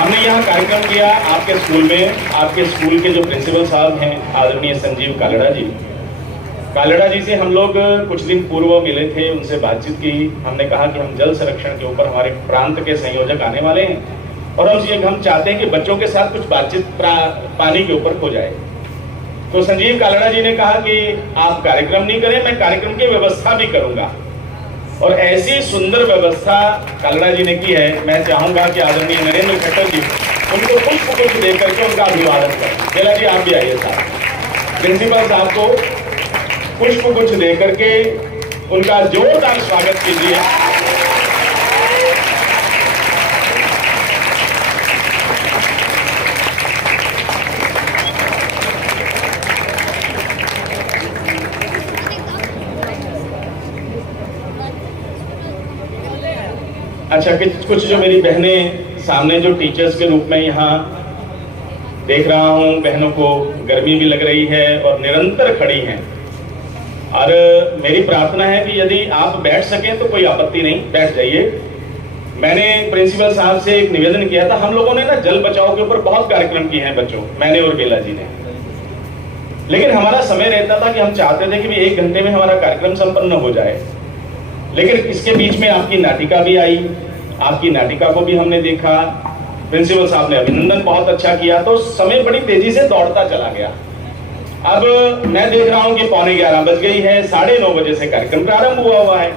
हमने यहाँ कार्यक्रम किया आपके स्कूल में। आपके स्कूल के जो प्रिंसिपल साहब हैं आदरणीय संजीव कालड़ा जी से हम लोग कुछ दिन पूर्व मिले थे, उनसे बातचीत की। हमने कहा कि हम जल संरक्षण के ऊपर हमारे प्रांत के संयोजक आने वाले हैं और हम चाहते हैं कि बच्चों के साथ कुछ बातचीत पानी के ऊपर हो जाए। तो संजीव कालड़ा जी ने कहा कि आप कार्यक्रम नहीं करें, मैं कार्यक्रम की व्यवस्था भी करूंगा। और ऐसी सुंदर व्यवस्था कालड़ा जी ने की है। मैं चाहूंगा कि आदरणीय नरेंद्र खट्टर जी उनको पुष्प दे करके उनका अभिवादन करें। बेला जी आप भी आइए साहब। प्रिंसिपल साहब को पुष्प गुच्छ दे करके उनका जोरदार स्वागत कीजिए। अच्छा, कुछ जो मेरी बहनें सामने जो टीचर्स के रूप में यहाँ देख रहा हूँ, बहनों को गर्मी भी लग रही है और निरंतर खड़ी हैं। और मेरी प्रार्थना है कि यदि आप बैठ सकें तो कोई आपत्ति नहीं, बैठ जाइए। मैंने प्रिंसिपल साहब से एक निवेदन किया था। हम लोगों ने ना जल बचाओ के ऊपर बहुत कार्यक्रम किए हैं बच्चों, मैंने और बेला जी ने, लेकिन हमारा समय रहता था कि हम चाहते थे कि 1 घंटे में हमारा कार्यक्रम संपन्न हो जाए। लेकिन इसके बीच में आपकी नाटिका भी आई, आपकी नाटिका को भी हमने देखा। प्रिंसिपल साहब ने अभिनंदन बहुत अच्छा किया, तो समय बड़ी तेजी से दौड़ता चला गया। अब मैं देख रहा हूं कि 11:15 बज गई है, 9:30 बजे से कार्यक्रम प्रारंभ हुआ है।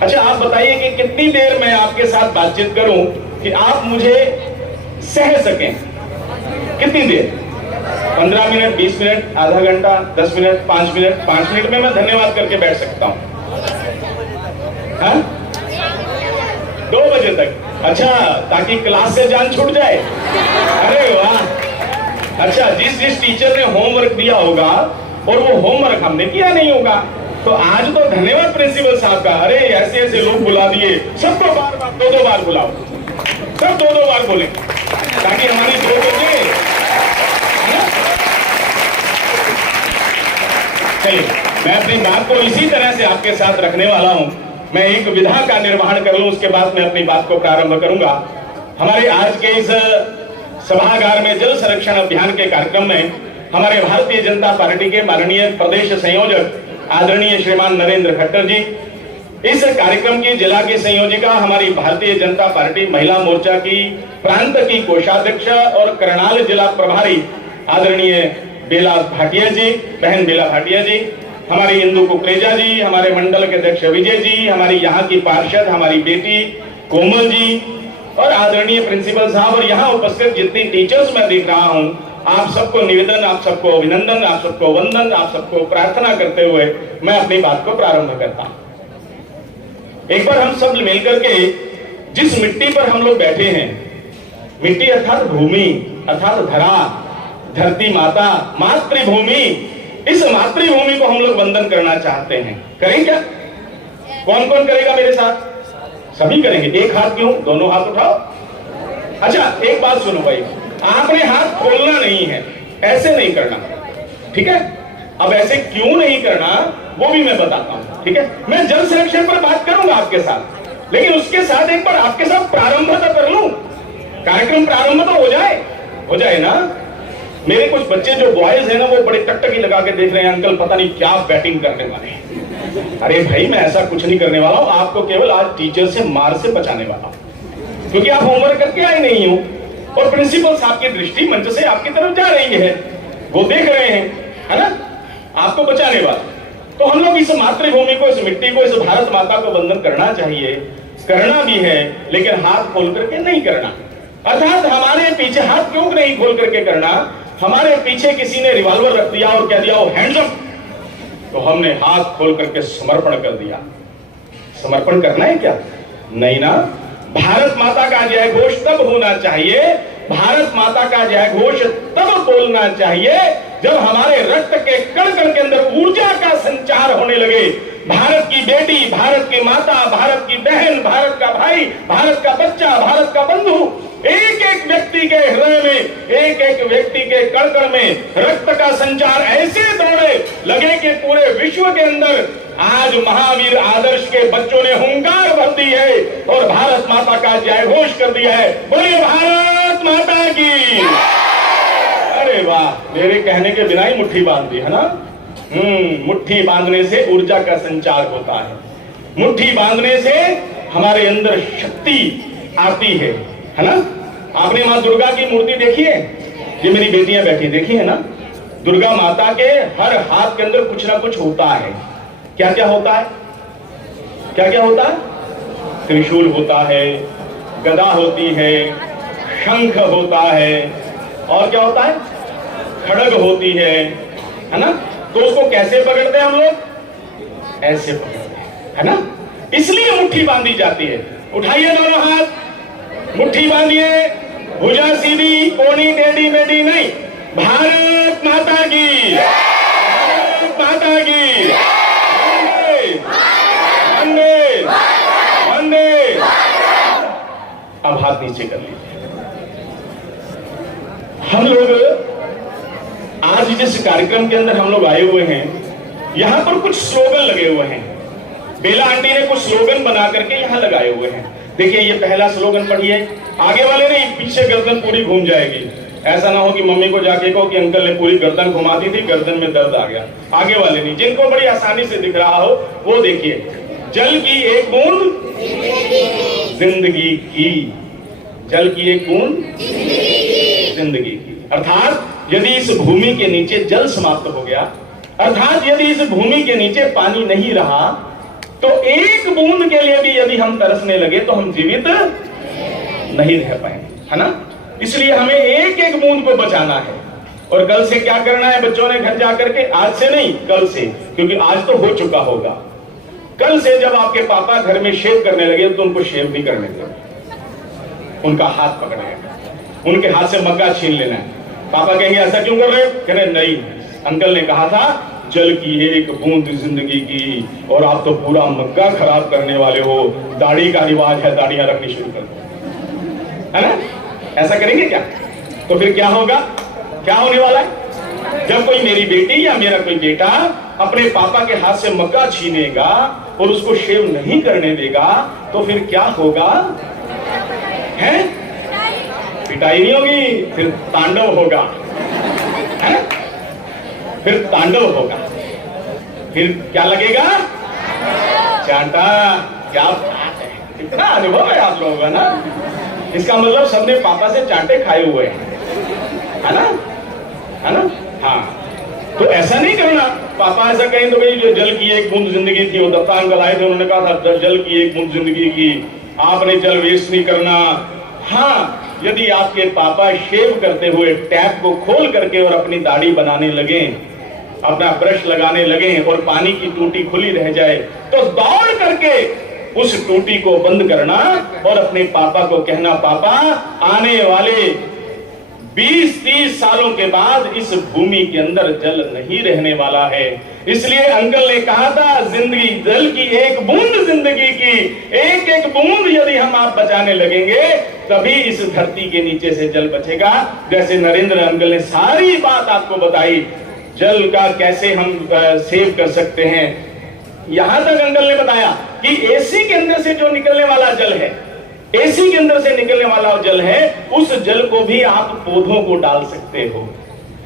अच्छा, आप बताइए कि कितनी देर मैं आपके साथ बातचीत करूं कि आप मुझे सह सकें? कितनी देर? 15 मिनट, 20 मिनट, आधा घंटा, 10 मिनट, 5 मिनट? 5 मिनट में मैं धन्यवाद करके बैठ सकता हूं। 2 बजे तक? अच्छा, ताकि क्लास से जान छूट जाए। अरे वाह! अच्छा, जिस टीचर ने होमवर्क दिया होगा और वो होमवर्क हमने किया नहीं होगा, तो आज तो धन्यवाद प्रिंसिपल साहब का। अरे ऐसे ऐसे लोग बुला दिए, सबको बार बार 2-2 बार बुलाओ, सब 2-2 बार बोले ताकि हमारी 2 बजे। चलिए, मैं अपनी बात को इसी तरह से आपके साथ रखने वाला हूं। मैं एक विधा का निर्वहन कर लूं, उसके बाद मैं अपनी बात को प्रारंभ करूंगा। हमारे आज के इस सभागार में जल संरक्षण अभियान के कार्यक्रम में हमारे भारतीय जनता पार्टी के माननीय प्रदेश संयोजक आदरणीय श्रीमान नरेंद्र खट्टर जी, इस कार्यक्रम की जिला की संयोजिका हमारी भारतीय जनता पार्टी महिला मोर्चा की प्रांत की कोषाध्यक्ष और करनाल जिला प्रभारी आदरणीय बेला भाटिया जी, बहन बेला भाटिया जी, हमारी इंदु कुकरेजा जी, हमारे मंडल के अध्यक्ष विजय जी, हमारी यहाँ की पार्षद हमारी बेटी कोमल जी और आदरणीय प्रिंसिपल साहब और यहाँ उपस्थित जितनी टीचर्स मैं देख रहा हूँ, आप सबको निवेदन, आप सबको अभिनंदन, आप सबको वंदन, आप सबको प्रार्थना करते हुए मैं अपनी बात को प्रारंभ करता हूँ। एक बार हम सब मिलकर के जिस मिट्टी पर हम लोग बैठे हैं, मिट्टी अर्थात भूमि, अर्थात धरा, धरती माता, मातृभूमि, इस मातृभूमि को हम लोग वंदन करना चाहते हैं। करें क्या? कौन कौन करेगा मेरे साथ? सभी करेंगे। एक हाथ क्यों? दोनों हाथ उठाओ। अच्छा, एक बात सुनो भाई, आपने हाथ खोलना नहीं है, ऐसे नहीं करना, ठीक है? अब ऐसे क्यों नहीं करना वो भी मैं बताता हूं, ठीक है? मैं जल संरक्षण पर बात करूंगा आपके साथ, लेकिन उसके साथ एक बार आपके साथ प्रारंभ तो कर लूं, कार्यक्रम प्रारंभ तो हो जाए ना। मेरे कुछ बच्चे जो बॉयज हैं ना, वो बड़े टकटकी लगा के देख रहे हैं, अंकल पता नहीं क्या बैटिंग करने वाले हैं। अरे भाई, मैं ऐसा कुछ नहीं करने वाला हूं, आपको केवल आज टीचर से मार से बचाने वाला हूं, क्योंकि आप होमवर्क करके आए नहीं हो और प्रिंसिपल साहब की दृष्टि मंच से आपकी तरफ जा रही है, वो देख रहे हैं, है ना, आपको बचाने वाला। तो हम लोग इस मातृभूमि को, इस मिट्टी को, इस भारत माता को वंदन करना चाहिए, करना भी है, लेकिन हाथ खोल करके नहीं करना। अर्थात हमारे पीछे हाथ क्यों नहीं खोल करके करना? हमारे पीछे किसी ने रिवॉल्वर रख दिया और कह दिया हैंड्स अप, तो हमने हाथ खोल करके समर्पण कर दिया। समर्पण करना है क्या? नहीं ना। भारत माता का जय घोष तब होना चाहिए, भारत माता का जय घोष तब बोलना चाहिए जब हमारे रक्त के कण कण के अंदर ऊर्जा का संचार होने लगे। भारत की बेटी, भारत की माता, भारत की बहन, भारत का भाई, भारत का बच्चा, भारत का बंधु, एक एक व्यक्ति के हृदय में, एक एक व्यक्ति के कण कण में रक्त का संचार ऐसे दौड़े लगे कि पूरे विश्व के अंदर आज महावीर आदर्श के बच्चों ने हुंकार भर दी है और भारत माता का जय घोष कर दिया है। बोलिए भारत मेरे कहने के बिना ही मुट्ठी बांध दी है ना। मुट्ठी बांधने से ऊर्जा का संचार होता है, मुट्ठी बांधने से हमारे अंदर शक्ति आती है ना। आपने माँ दुर्गा की मूर्ति देखी है? ये मेरी बेटियां बैठी देखी है ना। दुर्गा माता के हर हाथ के अंदर कुछ ना कुछ होता है। क्या क्या होता है? क्या क्या होता है? त्रिशूल होता है, गदा होती है, शंख होता है, और क्या होता है? खड़ग होती है ना। तो उसको कैसे पकड़ते हैं हम लोग? ऐसे पकड़ते हैं, है ना। इसलिए मुट्ठी बांधी जाती है। उठाइए दोनों हाथ, मुट्ठी बांधिए, भुजा सीधी, कोनी टेढ़ी मेढ़ी नहीं। भारत माता की, भारत माता की, वंदे वंदे। अब हाथ नीचे कर लीजिए। हम लोग आज जिस कार्यक्रम के अंदर हम लोग आए हुए हैं, यहां पर कुछ स्लोगन लगे हुए हैं। बेला आंटी ने कुछ स्लोगन बना करके यहां लगाए हुए हैं। देखिए, ये पहला स्लोगन पढ़िए। आगे वाले नहीं, पीछे गर्दन पूरी घूम जाएगी। ऐसा ना हो कि मम्मी को जाके कहो कि अंकल ने पूरी गर्दन घुमा दी थी, गर्दन में दर्द आ गया। आगे वाले नहीं, जिनको बड़ी आसानी से दिख रहा हो वो देखिए। जल की एक बूंद जिंदगी की, जल की एक बूंद जिंदगी की। अर्थात यदि इस भूमि के नीचे जल समाप्त हो गया, अर्थात यदि इस भूमि के नीचे पानी नहीं रहा, तो एक बूंद के लिए भी यदि हम तरसने लगे तो हम जीवित नहीं रह पाएंगे, है ना। इसलिए हमें एक एक बूंद को बचाना है। और कल से क्या करना है बच्चों ने घर जाकर के? आज से नहीं, कल से, क्योंकि आज तो हो चुका होगा। कल से जब आपके पापा घर में शेव करने लगे तो उनको शेव नहीं करने देंगे, उनका हाथ पकड़ेगा, उनके हाथ से मग्गा छीन लेना है। पापा कहेंगे ऐसा क्यों कर रहे हो? कह रहे नहीं, अंकल ने कहा था जल की एक बूंद जिंदगी की, और आप तो पूरा मग्गा खराब करने वाले हो। दाढ़ी का रिवाज है, दाढ़ियां रखनी शुरू कर दो, है ना। ऐसा करेंगे क्या? तो फिर क्या होगा? क्या होने वाला है? जब कोई मेरी बेटी या मेरा कोई बेटा अपने पापा के हाथ से मग्गा छीनेगा और उसको शेव नहीं करने देगा, तो फिर क्या होगा? है पिटाई नहीं होगी, फिर तांडव होगा, है? फिर तांडव होगा। फिर क्या लगेगा? चांटा। क्या बात है, कितना अनुभव है आप लोगों का ना। इसका मतलब सबने पापा से चांटे खाए हुए हैं, है ना, है ना। हाँ, तो ऐसा नहीं करना। पापा ऐसा कहें तो भाई जो जल की एक बूंद जिंदगी थी, वो दत्ता अंकल आए थे, उन्होंने कहा था जल की एक बूंद जिंदगी की, आपने जल वेस्ट नहीं करना। हाँ, यदि आपके पापा शेव करते हुए टैप को खोल करके और अपनी दाढ़ी बनाने लगे, अपना ब्रश लगाने लगे और पानी की टूटी खुली रह जाए, तो दौड़ करके उस टूटी को बंद करना और अपने पापा को कहना, पापा आने वाले 20-30 सालों के बाद इस भूमि के अंदर जल नहीं रहने वाला है। इसलिए अंकल ने कहा था जिंदगी जल की एक बूंद जिंदगी की, एक एक बूंद यदि हम आप बचाने लगेंगे तभी इस धरती के नीचे से जल बचेगा। जैसे नरेंद्र अंकल ने सारी बात आपको बताई, जल का कैसे हम सेव कर सकते हैं। यहां तक अंकल ने बताया कि एसी के अंदर से जो निकलने वाला जल है, एसी के अंदर से निकलने वाला जल है, उस जल को भी आप पौधों को डाल सकते हो।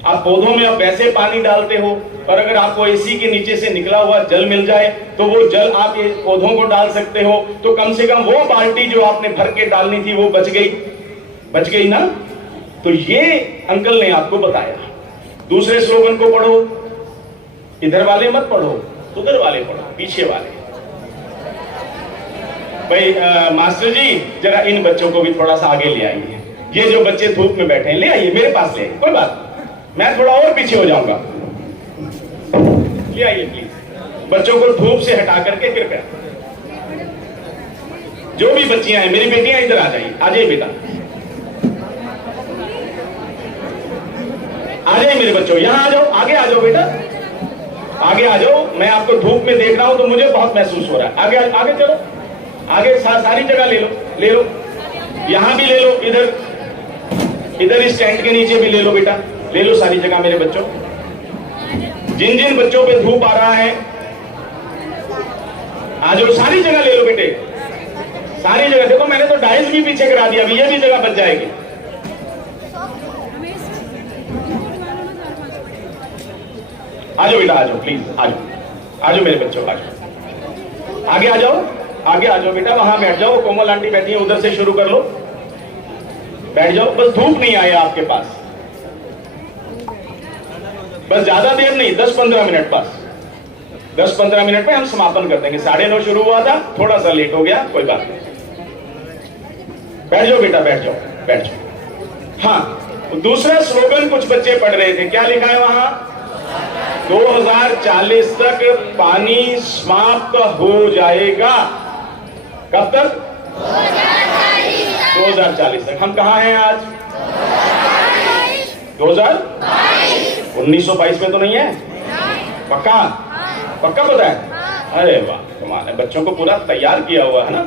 आप पौधों में आप वैसे पानी डालते हो, पर अगर आपको एसी के नीचे से निकला हुआ जल मिल जाए तो वो जल आप पौधों को डाल सकते हो। तो कम से कम वो बाल्टी जो आपने भर के डालनी थी वो बच गई ना। तो ये अंकल ने आपको बताया। दूसरे स्लोगन को पढ़ो, इधर वाले मत पढ़ो, उधर वाले पढ़ो, पीछे वाले। भाई मास्टर जी जरा इन बच्चों को भी थोड़ा सा आगे ले आइए। ये जो बच्चे धूप में बैठे हैं, ले आइए मेरे पास, ले कोई बात, मैं थोड़ा और पीछे हो जाऊंगा। ले आइए प्लीज, बच्चों को धूप से हटा करके कृपया। जो भी बच्चियां हैं, मेरी बेटियां इधर आ जाइए, आ जाइए बेटा, आ जाइए मेरे बच्चों, यहां आ जाओ, आगे आ जाओ बेटा, आगे आ जाओ। मैं आपको धूप में देख रहा हूं तो मुझे बहुत महसूस हो रहा है। आगे आगे चलो, आगे सारी जगह ले लो, यहां भी ले लो, इधर इस टेंट के नीचे भी ले लो बेटा, ले लो सारी जगह मेरे बच्चों। जिन जिन बच्चों पे धूप आ रहा है आ जाओ, सारी जगह ले लो बेटे, सारी जगह। देखो मैंने तो डाइस भी पीछे करा दिया, अभी ये भी जगह बच जाएगी। आ जाओ बेटा, आ जाओ प्लीज, आ जाओ, आ जाओ मेरे बच्चों, आ जाओ, आगे आ जाओ, आगे आ जाओ बेटा, वहां बैठ जाओ, कोमल आंटी बैठी है उधर से शुरू कर लो, बैठ जाओ, बस धूप नहीं आया आपके पास, बस ज्यादा देर नहीं, 10-15 मिनट, बस 10-15 मिनट में हम समापन कर देंगे। 9:30 शुरू हुआ था, थोड़ा सा लेट हो गया, कोई बात नहीं। बैठ जाओ बेटा, बैठ जाओ, बैठ जाओ। हाँ, दूसरा स्लोगन कुछ बच्चे पढ़ रहे थे, क्या लिखा है वहां? 2040 तक पानी समाप्त हो जाएगा। कब तक? 2040 तक। हम कहां हैं आज? 1922 में तो नहीं है? पक्का? पक्का पता है? अरे वाह, कमाल है, बच्चों को पूरा तैयार किया हुआ है ना।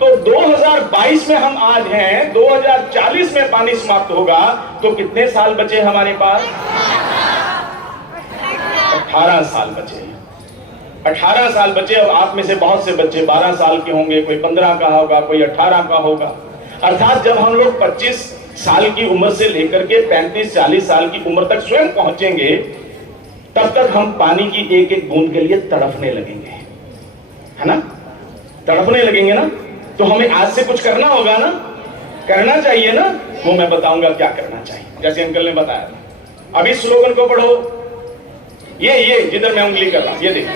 तो 2022 में हम आज हैं, 2040 में पानी समाप्त होगा, तो कितने साल बचे हमारे पास? 18 साल बचे। 18 साल बचे। अब आप में से बहुत से बच्चे 12 साल के होंगे, कोई 15 का होगा, कोई 18 का होगा। अर्थात जब हम लोग 25 साल की उम्र से लेकर के 35-40 साल की उम्र तक स्वयं पहुंचेंगे, तब तक हम पानी की एक एक बूंद के लिए तड़पने लगेंगे, है ना? तड़पने लगेंगे ना, तो हमें आज से कुछ करना होगा ना, करना चाहिए ना। वो मैं बताऊंगा क्या करना चाहिए, जैसे अंकल ने बताया। अभी स्लोगन को पढ़ो, ये जिधर मैं उंगली कर रहा हूं, ये देखो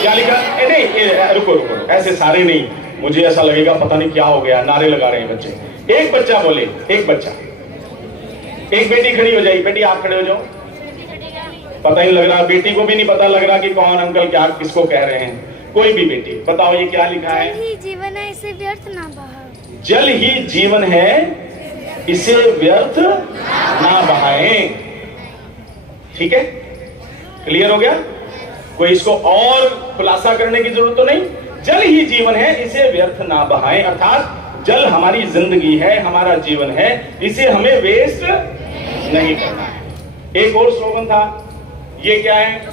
क्या लिखा। नहीं, रुको रुको, ऐसे सारे नहीं, मुझे ऐसा लगेगा पता नहीं क्या हो गया, नारे लगा रहे हैं बच्चे। एक बच्चा बोले, एक बच्चा, एक बेटी खड़ी हो जाएगी। बेटी आप खड़े हो जाओ। पता ही लग रहा, बेटी को भी नहीं पता लग रहा कि कौन अंकल क्या किसको कह रहे हैं। कोई भी बेटी बताओ, ये क्या लिखा है? जल ही जीवन है, इसे व्यर्थ ना बहाएं। जल ही जीवन है, इसे व्यर्थ ना बहाएं। ठीक है, क्लियर हो गया? कोई इसको और खुलासा करने की जरूरत तो नहीं। जल ही जीवन है, इसे व्यर्थ ना बहाएं, अर्थात जल हमारी जिंदगी है, हमारा जीवन है, इसे हमें वेस्ट नहीं करना है। एक और स्लोगन था, ये क्या है?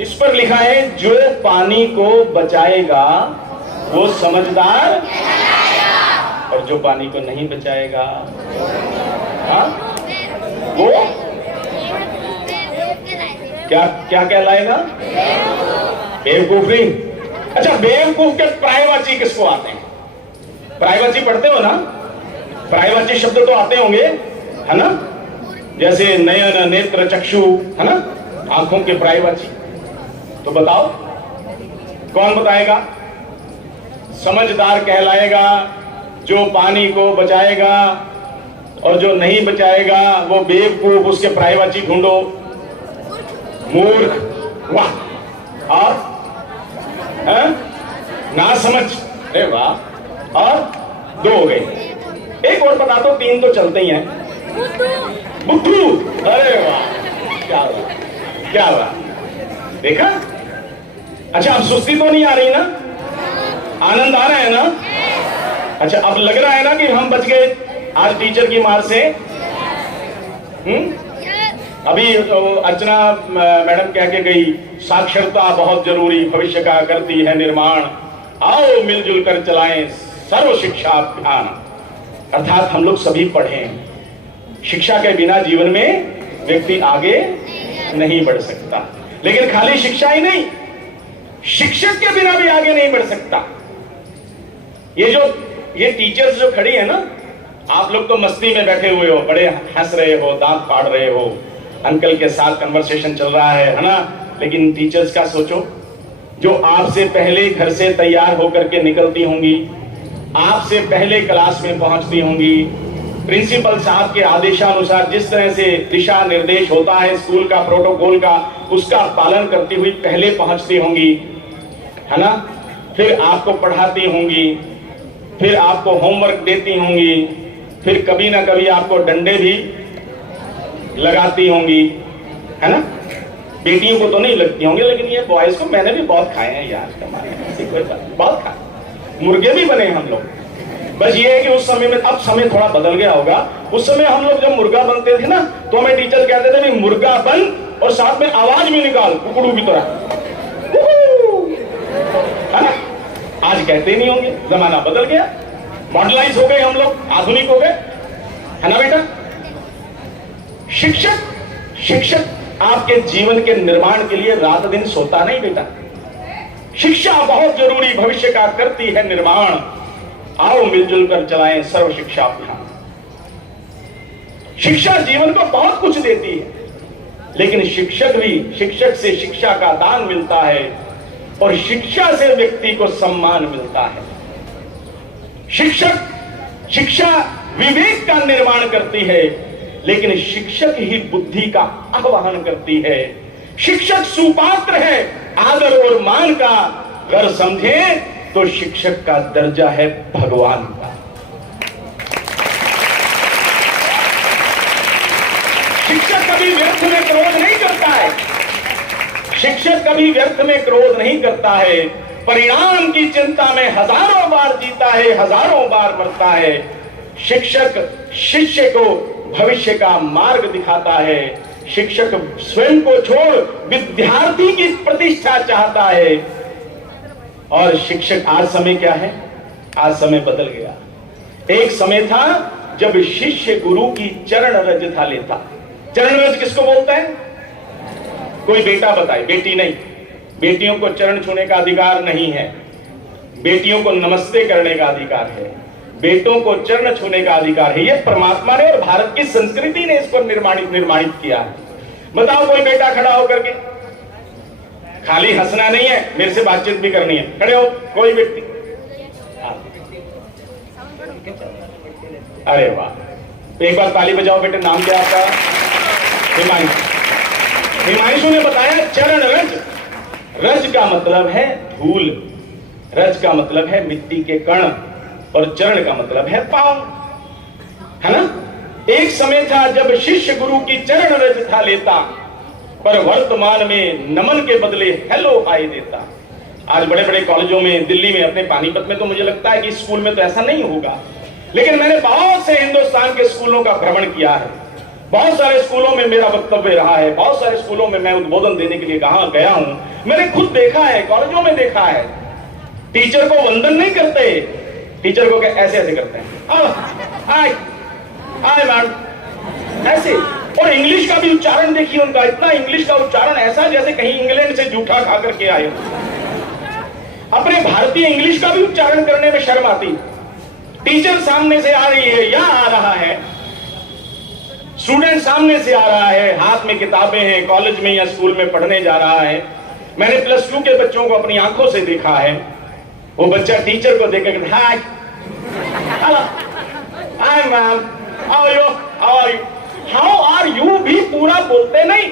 इस पर लिखा है, जो पानी को बचाएगा वो समझदार, और जो पानी को नहीं बचाएगा हाँ वो क्या क्या कहलाएगा? बेवकूफी। अच्छा, बेवकूफ के प्रायवाची किसको आते हैं? प्रायवाची पढ़ते हो ना? प्रायवाची शब्द तो आते होंगे, है ना? जैसे नयन, नेत्र, चक्षु, है ना? आंखों के प्रायवाची। तो बताओ कौन बताएगा? समझदार कहलाएगा जो पानी को बचाएगा, और जो नहीं बचाएगा वो बेवकूफ। उसके प्रायवाची ढूंढो। मूर्ख, वाह, और ना समझ, अरे वाह, और 2 हो गए। एक और बता दो, 3 तो चलते ही हैं। बुद्धू, अरे वाह, क्या बात, क्या बात, देखा? अच्छा, अब सुस्ती तो नहीं आ रही ना? आनंद आ रहा है ना? अच्छा, अब लग रहा है ना कि हम बच गए आज टीचर की मार से? अभी अर्चना मैडम कह के गई, साक्षरता बहुत जरूरी भविष्य का करती है निर्माण, आओ मिलजुल कर चलाएं सर्व शिक्षा अभियान। अर्थात हम लोग सभी पढ़ें। शिक्षा के बिना जीवन में व्यक्ति आगे नहीं बढ़ सकता। लेकिन खाली शिक्षा ही नहीं, शिक्षक के बिना भी आगे नहीं बढ़ सकता। ये टीचर्स जो खड़ी है ना, आप लोग तो मस्ती में बैठे हुए हो, बड़े हंस रहे हो, दांत फाड़ रहे हो, अंकल के साथ कन्वर्सेशन चल रहा है ना? लेकिन टीचर्स का सोचो, जो आपसे पहले घर से तैयार होकर के निकलती होंगी, आपसे पहले क्लास में पहुंचती होंगी, प्रिंसिपल साहब के आदेशानुसार जिस तरह से दिशा निर्देश होता है स्कूल का, प्रोटोकॉल का, उसका पालन करती हुई पहले पहुंचती होंगी, है ना? फिर आपको पढ़ाती होंगी, फिर आपको होमवर्क देती होंगी, फिर कभी ना कभी आपको डंडे भी लगाती होंगी, है ना? बेटियों को तो नहीं लगती होंगी, लेकिन ये बॉयज को मैंने भी बहुत खाए हैं यार, ऐसी कोई बात, बहुत खाए, मुर्गे भी बने हम लोग। बस ये है कि उस समय में, अब समय थोड़ा बदल गया होगा। उस समय हम लोग जब मुर्गा बनते थे ना, तो हमें टीचर कहते थे नहीं, मुर्गा बन और साथ में आवाज भी निकाल कुकड़ू की तरह, है ना? आज कहते नहीं होंगे, जमाना बदल गया, मॉडर्नाइज हो गए हम लोग, आधुनिक हो गए। है ना बेटा? शिक्षक आपके जीवन के निर्माण के लिए रात दिन सोता नहीं बेटा। शिक्षा बहुत जरूरी भविष्य का करती है निर्माण। आओ मिलजुल कर चलाएं सर्व शिक्षा अभियान। शिक्षा जीवन को बहुत कुछ देती है, लेकिन शिक्षक से शिक्षा का दान मिलता है और शिक्षा से व्यक्ति को सम्मान मिलता है। शिक्षा विवेक का निर्माण करती है, लेकिन शिक्षक ही बुद्धि का आह्वान करती है। शिक्षक सुपात्र है आदर और मान का, अगर समझे तो शिक्षक का दर्जा है भगवान का। शिक्षक कभी व्यर्थ में क्रोध नहीं करता है। शिक्षक कभी व्यर्थ में क्रोध नहीं करता है। परिणाम की चिंता में हजारों बार जीता है, हजारों बार मरता है। शिक्षक शिष्य को भविष्य का मार्ग दिखाता है। शिक्षक स्वयं को छोड़ विद्यार्थी की प्रतिष्ठा चाहता है। और शिक्षक, आज समय क्या है? आज समय बदल गया। एक समय था जब शिष्य गुरु की चरण रज था लेता। चरण रज किसको बोलता है? कोई बेटा बताए, बेटी नहीं। बेटियों को चरण छूने का अधिकार नहीं है। बेटियों को नमस्ते करने का अधिकार है। बेटों को चरण छूने का अधिकार है। यह परमात्मा ने और भारत की संस्कृति ने इसको निर्माणित किया है। बताओ कोई बेटा खड़ा होकर के, खाली हंसना नहीं है, मेरे से बातचीत भी करनी है। खड़े हो कोई व्यक्ति। अरे वाह, एक बार ताली बजाओ बेटे। नाम क्या आपका? हिमांशु ने बताया चरण रज। रज का मतलब है धूल, रज का मतलब है मिट्टी के कण, और चरण का मतलब है पांव, है ना? एक समय था जब शिष्य गुरु की चरण रज था लेता, पर वर्तमान में नमन के बदले हेलो हाय देता। आज बड़े बड़े कॉलेजों में, दिल्ली में, अपने पानीपत में तो मुझे लगता है कि स्कूल में तो ऐसा नहीं होगा, लेकिन मैंने बहुत से हिंदुस्तान के स्कूलों का भ्रमण किया है। बहुत सारे स्कूलों में मेरा वक्तव्य रहा है। बहुत सारे स्कूलों में मैं उद्बोधन देने के लिए कहां गया हूं। मैंने खुद देखा है, कॉलेजों में देखा है। टीचर को वंदन नहीं करते, टीचर को ऐसे ऐसे करते हैं, ऐसे। और इंग्लिश का भी उच्चारण देखिए उनका, इतना इंग्लिश का उच्चारण ऐसा जैसे कहीं इंग्लैंड से जूठा खा करके आए। अपने भारतीय इंग्लिश का भी उच्चारण करने में शर्म आती। टीचर सामने से आ रही है या आ रहा है, स्टूडेंट सामने से आ रहा है, हाथ में किताबें हैं, कॉलेज में या स्कूल में पढ़ने जा रहा है। मैंने +2 के बच्चों को अपनी आंखों से देखा है। वो बच्चा टीचर को देखकर hi hi ma'am, how are you भी पूरा बोलते नहीं।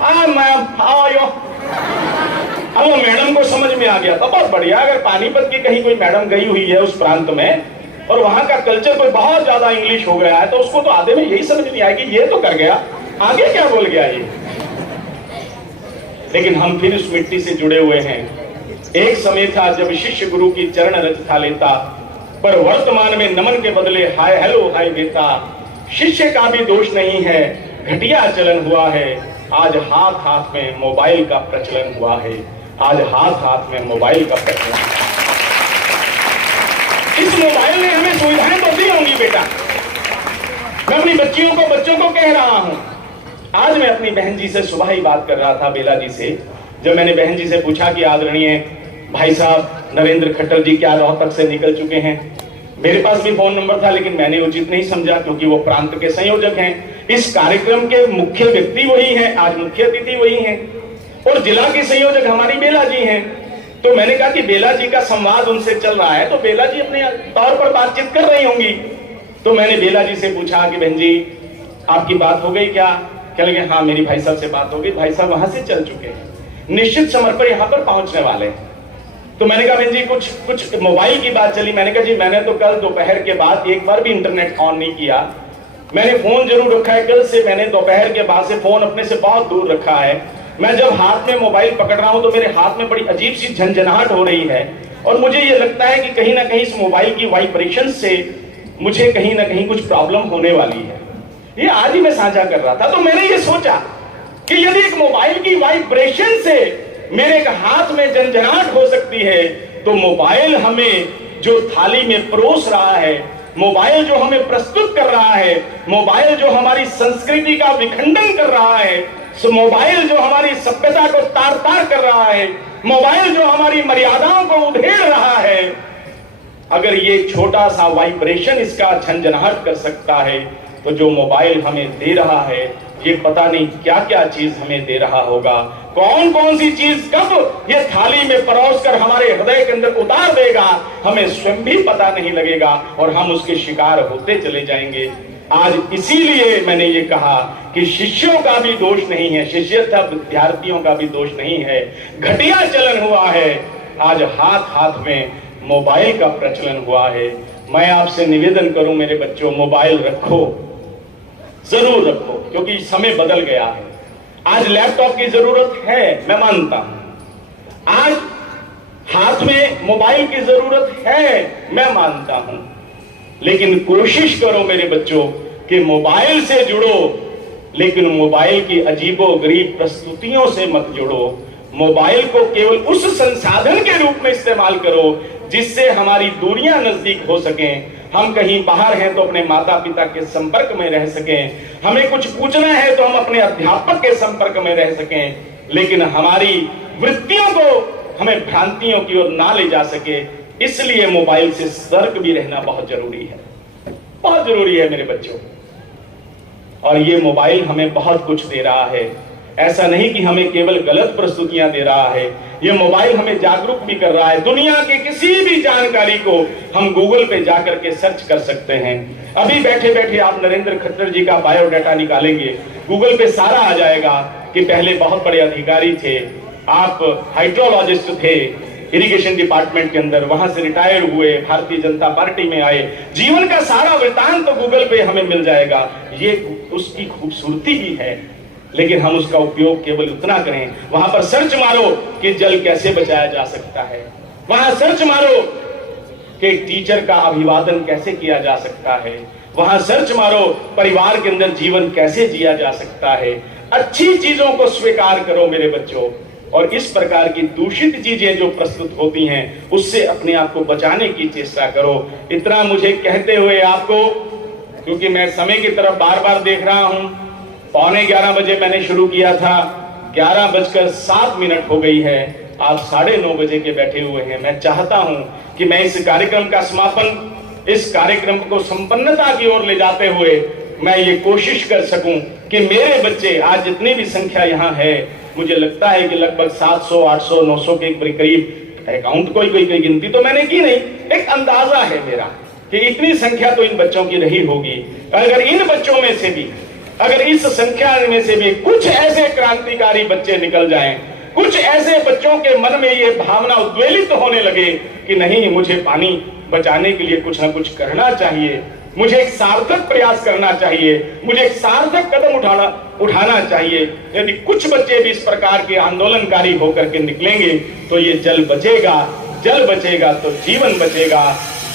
Hi ma'am, how are you. अब वो मैडम को समझ में आ गया था, बहुत बढ़िया। अगर पानीपत की कहीं कोई मैडम गई हुई है उस प्रांत में और वहां का कल्चर कोई बहुत ज्यादा इंग्लिश हो गया है, तो उसको तो आधे में यही समझ नहीं आएगी, ये तो कर गया, आगे क्या बोल गया ये। लेकिन हम फिर उस मिट्टी से जुड़े हुए हैं। एक समय था जब शिष्य गुरु की चरण रज था लेता, पर वर्तमान में नमन के बदले हाय हेलो हाय देता। शिष्य का भी दोष नहीं है, घटिया चलन हुआ है। आज हाथ हाथ में मोबाइल का प्रचलन हुआ है। आज हाथ हाथ में मोबाइल का प्रचलन। इस मोबाइल ने हमें सुविधाएं तो दी होंगी बेटा। मैं अपनी बच्चों को कह रहा हूं। आज मैं अपनी बहन जी से सुबह ही बात कर रहा था, बेला जी से। जब मैंने बहन जी से पूछा कि आदरणीय भाई साहब नरेंद्र खट्टर जी क्या रोहतक से निकल चुके हैं। मेरे पास भी फोन नंबर था, लेकिन मैंने उचित नहीं समझा, क्योंकि वो प्रांत के संयोजक हैं। इस कार्यक्रम के मुख्य व्यक्ति वही हैं, आज मुख्य अतिथि वही हैं, और जिला के संयोजक हमारी बेला जी हैं। तो मैंने कहा कि बेला जी का संवाद उनसे चल रहा है, तो बेला जी अपने तौर पर बातचीत कर रही होंगी। तो मैंने बेला जी से पूछा कि बहन जी आपकी बात हो गई क्या? कह लगे हाँ मेरी भाई साहब से बात हो गई, भाई साहब वहां से चल चुके हैं, निश्चित समय पर यहाँ पर पहुंचने वाले हैं। तो मैंने कहा बहन जी कुछ मोबाइल की बात चली। मैंने कहा जी मैंने तो कल दोपहर के बाद एक बार भी इंटरनेट ऑन नहीं किया। मैंने फोन जरूर रखा है, कल से मैंने दोपहर के बाद से फोन अपने से बहुत दूर रखा है। मैं जब हाथ में मोबाइल पकड़ रहा हूं तो मेरे हाथ में बड़ी अजीब सी झंझनाहट हो रही है, और मुझे ये लगता है कि कहीं ना कहीं इस मोबाइल की वाइब्रेशन से मुझे कहीं ना कहीं कुछ प्रॉब्लम होने वाली है। ये आज ही मैं साझा कर रहा था। तो मैंने ये सोचा कि यदि एक मोबाइल की वाइब्रेशन से मेरे एक हाथ में झंझनाहट हो सकती है, तो मोबाइल हमें जो थाली में परोस रहा है मोबाइल जो हमें प्रस्तुत कर रहा है, मोबाइल जो हमारी संस्कृति का विखंडन कर रहा है, मोबाइल जो हमारी सभ्यता को तार तार कर रहा है, मोबाइल जो हमारी मर्यादाओं को उधेड़ रहा है, अगर ये छोटा सा वाइब्रेशन इसका झंझनाहट कर सकता है, तो जो मोबाइल हमें दे रहा है ये पता नहीं क्या क्या चीज हमें दे रहा होगा, कौन कौन सी चीज कब ये थाली में परोस कर हमारे हृदय के अंदर उतार देगा, हमें स्वयं भी पता नहीं लगेगा और हम उसके शिकार होते चले जाएंगे। आज इसीलिए मैंने ये कहा कि शिष्यों का भी दोष नहीं है, शिष्य था विद्यार्थियों का भी दोष नहीं है, घटिया चलन हुआ है। आज हाथ हाथ में मोबाइल का प्रचलन हुआ है। मैं आपसे निवेदन करूं मेरे बच्चों, मोबाइल रखो, जरूर रखो, क्योंकि समय बदल गया है। आज लैपटॉप की जरूरत है, मैं मानता हूं। आज हाथ में मोबाइल की जरूरत है, मैं मानता हूं। लेकिन कोशिश करो मेरे बच्चों कि मोबाइल से जुड़ो, लेकिन मोबाइल की अजीबोगरीब प्रस्तुतियों से मत जुड़ो। मोबाइल को केवल उस संसाधन के रूप में इस्तेमाल करो जिससे हमारी दूरियां नजदीक हो सकें। हम कहीं बाहर हैं तो अपने माता पिता के संपर्क में रह सकें, हमें कुछ पूछना है तो हम अपने अध्यापक के संपर्क में रह सकें, लेकिन हमारी वृत्तियों को हमें भ्रांतियों की ओर ना ले जा सके। इसलिए मोबाइल से सतर्क भी रहना बहुत जरूरी है, बहुत जरूरी है मेरे बच्चों। और ये मोबाइल हमें बहुत कुछ दे रहा है, ऐसा नहीं कि हमें केवल गलत प्रस्तुतियां दे रहा है, ये मोबाइल हमें जागरूक भी कर रहा है। दुनिया की किसी भी जानकारी को हम गूगल पे जाकर के सर्च कर सकते हैं। अभी बैठे बैठे आप नरेंद्र खट्टर जी का बायोडाटा निकालेंगे, गूगल पे सारा आ जाएगा कि पहले बहुत बड़े अधिकारी थे, आप हाइड्रोलॉजिस्ट थे इरिगेशन डिपार्टमेंट के अंदर, वहां से रिटायर हुए, भारतीय जनता पार्टी में आए, जीवन का सारा वृतांत तो गूगल पे हमें मिल जाएगा। ये उसकी खूबसूरती ही है, लेकिन हम उसका उपयोग केवल उतना करें। वहां पर सर्च मारो कि जल कैसे बचाया जा सकता है, वहां सर्च मारो कि टीचर का अभिवादन कैसे किया जा सकता है, वहां सर्च मारो परिवार के अंदर जीवन कैसे जिया जा सकता है। अच्छी चीजों को स्वीकार करो मेरे बच्चों, और इस प्रकार की दूषित चीजें जो प्रस्तुत होती हैं उससे अपने आप को बचाने की चेष्टा करो। इतना मुझे कहते हुए आपको, क्योंकि मैं समय की तरफ बार बार देख रहा हूं, 11:15 बजे मैंने शुरू किया था, 11:07 हो गई है, आप 9:30 बजे के बैठे हुए हैं। मैं चाहता हूं कि मैं इस कार्यक्रम का समापन, इस कार्यक्रम को संपन्नता की ओर ले जाते हुए मैं ये कोशिश कर सकूं कि मेरे बच्चे, आज जितनी भी संख्या यहाँ है, मुझे लगता है कि लगभग 700, 800, 900 के करीब, अकाउंट कोई गिनती तो मैंने की नहीं, एक अंदाजा है मेरा कि इतनी संख्या तो इन बच्चों की रही होगी। अगर इन बच्चों में से भी, अगर इस संख्या में से भी कुछ ऐसे क्रांतिकारी बच्चे निकल जाएं, कुछ ऐसे बच्चों के मन में ये भावना उद्वेलित होने लगे कि नहीं, मुझे पानी बचाने के लिए कुछ ना कुछ करना चाहिए, मुझे एक सार्थक प्रयास करना चाहिए, मुझे एक सार्थक कदम उठाना चाहिए, यदि कुछ बच्चे भी इस प्रकार के आंदोलनकारी होकर के निकलेंगे तो ये जल बचेगा, जल बचेगा तो जीवन बचेगा,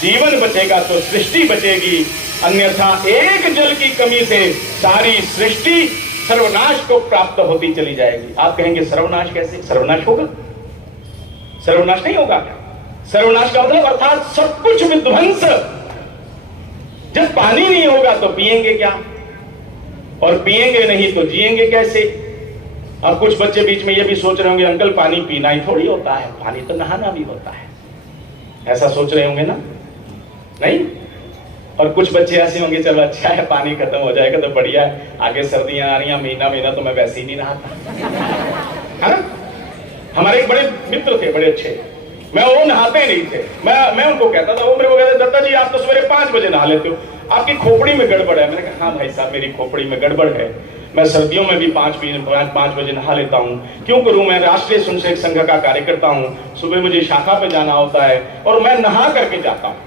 जीवन बचेगा तो सृष्टि बचेगी। अन्यथा एक जल की कमी से सारी सृष्टि सर्वनाश को प्राप्त होती चली जाएगी। आप कहेंगे सर्वनाश कैसे? सर्वनाश होगा? सर्वनाश नहीं होगा। सर्वनाश का मतलब अर्थात सब कुछ विध्वंस। जब पानी नहीं होगा तो पिएंगे क्या, और पिएंगे नहीं तो जिएंगे कैसे? अब कुछ बच्चे बीच में ये भी सोच रहे होंगे, अंकल पानी पीना ही थोड़ी होता है, पानी तो नहाना भी होता है, ऐसा सोच रहे होंगे ना? नहीं। और कुछ बच्चे ऐसे होंगे, चलो अच्छा है पानी खत्म हो जाएगा तो बढ़िया है, आगे सर्दियां आ रही हैं, महीना तो मैं वैसे ही नहीं नहाता, है ना? हमारे एक बड़े मित्र थे, बड़े अच्छे, मैं वो नहाते नहीं थे, मैं उनको कहता था, वो मेरे को कहते, दत्ता जी आप तो सवेरे 5 बजे नहा लेते हो, आपकी खोपड़ी में गड़बड़ है। मैंने कहा हाँ भाई साहब, मेरी खोपड़ी में गड़बड़ है, मैं सर्दियों में भी 5 बजे नहा लेता हूँ। क्यों करूँ? मैं राष्ट्रीय स्वयंसेवक संघ का कार्यकर्ता हूँ, सुबह मुझे शाखा पे जाना होता है और मैं नहा करके जाता हूँ,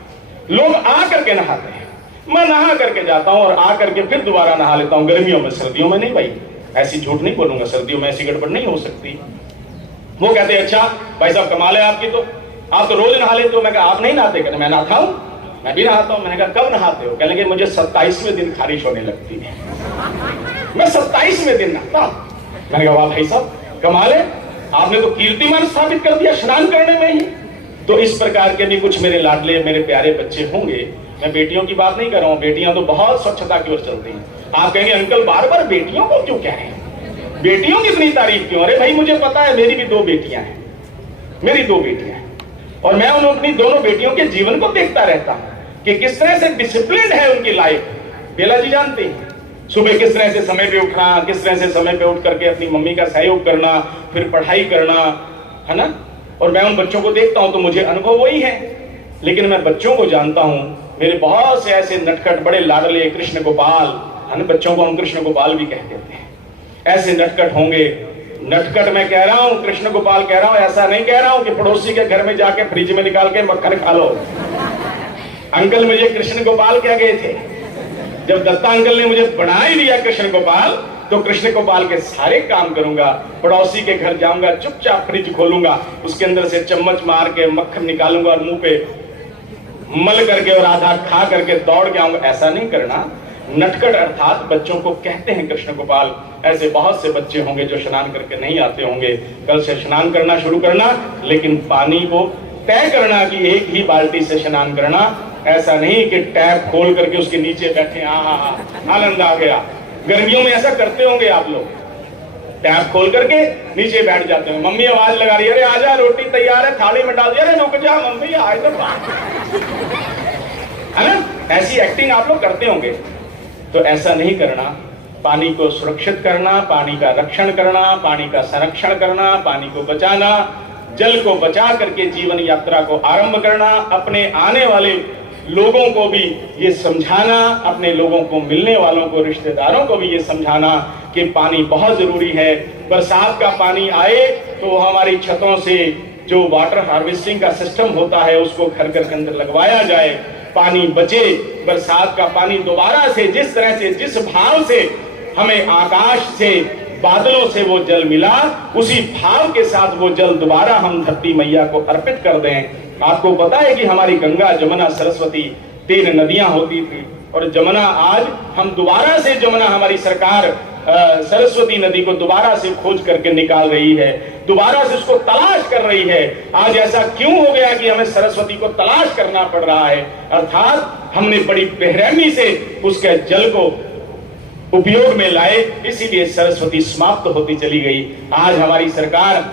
लोग आ करके नहाते हैं, मैं नहा करके जाता हूँ और आ करके फिर दोबारा नहा लेता हूँ, गर्मियों में। सर्दियों में नहीं भाई, ऐसी झूठ नहीं बोलूंगा, सर्दियों में ऐसी गड़बड़ नहीं हो सकती। वो कहते अच्छा भाई साहब कमाल है आपकी, तो आप तो रोज नहा लेते हो। मैं कहा आप नहीं नहाते? कहते मैं नहाता हूँ, मैं भी नहाता हूँ। मैंने कहा कब नहाते हो? कहने मुझे 27वें दिन खारिश होने लगती है, मैं 27वें दिन नहाता हूँ। मैंने कहा वाह भाई साहब कमाल है, आपने तो कीर्तिमान स्थापित कर दिया स्नान करने में ही। तो इस प्रकार के भी कुछ मेरे लाडले, मेरे प्यारे बच्चे होंगे मैं बेटियों की बात नहीं कर रहा हूँ, बेटियां तो बहुत स्वच्छता की ओर चलती हैं। आप कहेंगे अंकल बार बार बेटियों को क्यों कह रहे हैं, बेटियों की इतनी तारीफ क्यों? अरे भाई मुझे पता है, मेरी भी 2 बेटियां हैं, मेरी 2 बेटियां हैं, और मैं उन अपनी दोनों बेटियों के जीवन को देखता रहता हूं कि किस तरह से डिसिप्लिन है उनकी लाइफ। बेला जी जानते हैं सुबह किस तरह से समय पे उठना, किस तरह से समय पे उठ करके अपनी मम्मी का सहयोग करना, फिर पढ़ाई करना, है ना। और मैं उन बच्चों को देखता हूं तो मुझे अनुभव वही है, लेकिन मैं बच्चों को जानता हूं, मेरे बहुत से ऐसे नटखट बड़े लाडले कृष्ण गोपाल, है ना, बच्चों को हम कृष्ण गोपाल भी कह देते हैं, ऐसे नटखट होंगे। नटखट मैं कह रहा हूं, कृष्ण गोपाल कह रहा हूं, ऐसा नहीं कह रहा हूं कि पड़ोसी के घर में जाके फ्रिज में निकाल के मक्खन खा लो। अंकल मुझे कृष्ण गोपाल कह गए थे, जब दत्ता अंकल ने मुझे बना ही दिया कृष्ण गोपाल, तो कृष्ण गोपाल के सारे काम करूंगा। पड़ोसी के घर जाऊंगा, चुपचाप फ्रिज खोलूंगा, उसके अंदर से चम्मच मार के मक्खन निकालूंगा और मुंह पे मल करके और आधा खा करके दौड़ के आऊंगा। ऐसा नहीं करना। नटखट अर्थात बच्चों को कहते हैं कृष्ण गोपाल। ऐसे बहुत से बच्चे होंगे जो स्नान करके नहीं आते होंगे, कल से स्नान करना शुरू करना, लेकिन पानी को तय करना कि एक ही बाल्टी से स्नान करना। ऐसा नहीं कि टैप खोल करके उसके नीचे बैठे, आनंद आ गया। गर्मियों में ऐसा करते होंगे आप लोग, टैप खोल करके नीचे बैठ जाते हैं, मम्मी आवाज लगा रही है, अरे आजा रोटी तैयार है, थाली में डाल दिया, अरे रुक जा मम्मी आज तो, है ना। ऐसी एक्टिंग आप लोग करते होंगे। तो ऐसा नहीं करना। पानी को सुरक्षित करना, पानी का रक्षण करना, पानी का संरक्षण करना, पानी को बचाना, जल को बचा करके जीवन यात्रा को आरंभ करना, अपने आने वाले लोगों को भी ये समझाना, अपने लोगों को मिलने वालों को, रिश्तेदारों को भी ये समझाना कि पानी बहुत जरूरी है। बरसात का पानी आए तो हमारी छतों से जो वाटर हार्वेस्टिंग का सिस्टम होता है उसको घर घर के अंदर लगवाया जाए, पानी बचे। बरसात का पानी दोबारा से जिस तरह से, जिस भाव से हमें आकाश से, बादलों से वो जल मिला, उसी भाव के साथ वो जल दोबारा हम धरती मैया को अर्पित कर दें। आपको पता है कि हमारी गंगा, जमुना, सरस्वती 3 नदियां होती थी, और जमुना आज हम दोबारा से, जमुना हमारी सरकार सरस्वती नदी को दोबारा से खोज करके निकाल रही है, दोबारा से उसको तलाश कर रही है। आज ऐसा क्यों हो गया कि हमें सरस्वती को तलाश करना पड़ रहा है? अर्थात हमने बड़ी बेरहमी से उसके जल को उपयोग में लाए, इसीलिए सरस्वती समाप्त होती चली गई। आज हमारी सरकार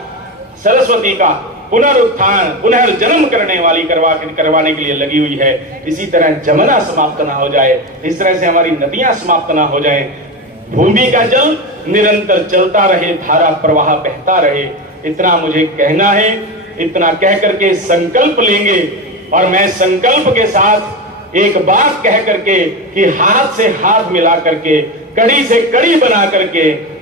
सरस्वती का पुनरुत्थान, पुनर्जन्म करने वाली करवाने के लिए लगी हुई है। इसी तरह जमुना समाप्त ना हो जाए, इस तरह से हमारी नदियां समाप्त ना हो जाए, भूमि का जल निरंतर चलता रहे, धारा प्रवाह बहता रहे। इतना मुझे कहना है। इतना कह करके संकल्प लेंगे, और मैं संकल्प के साथ एक बात कह करके कि हाथ से हाथ मिला करके, कड़ी से कड़ी बना करके,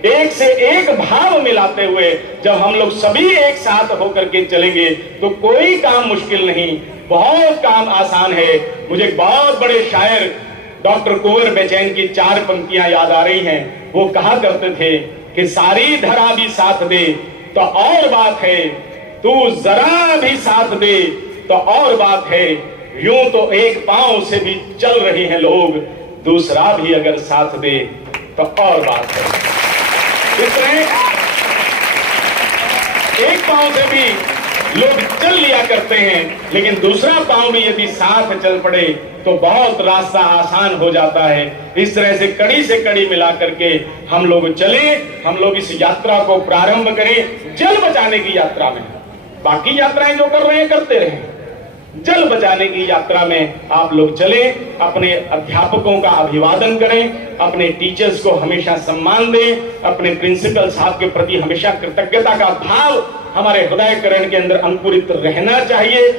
एक से एक भाव मिलाते हुए जब हम लोग सभी एक साथ होकर के चलेंगे तो कोई काम मुश्किल नहीं, बहुत काम आसान है। मुझे बहुत बड़े शायर डॉक्टर कुंवर बेचैन की 4 पंक्तियां याद आ रही हैं। वो कहा करते थे कि सारी धरा भी साथ दे तो और बात है, तू जरा भी साथ दे तो और बात है, यूं तो एक पांव से भी चल रहे हैं लोग, दूसरा भी अगर साथ दे तो और बात है। इस तरह एक पांव से भी लोग चल लिया करते हैं, लेकिन दूसरा पांव भी यदि साथ चल पड़े तो बहुत रास्ता आसान हो जाता है। इस तरह से कड़ी मिला करके हम लोग चले, हम लोग इस यात्रा को प्रारंभ करें जल बचाने की यात्रा में। बाकी यात्राएं जो कर रहे हैं करते रहें, जल बचाने की यात्रा में आप लोग चले। अपने अध्यापकों का अभिवादन करें, अपने टीचर्स को हमेशा सम्मान दें, अपने प्रिंसिपल साहब के प्रति हमेशा कृतज्ञता का भाव हमारे हृदय करण के अंदर अंकुरित रहना चाहिए।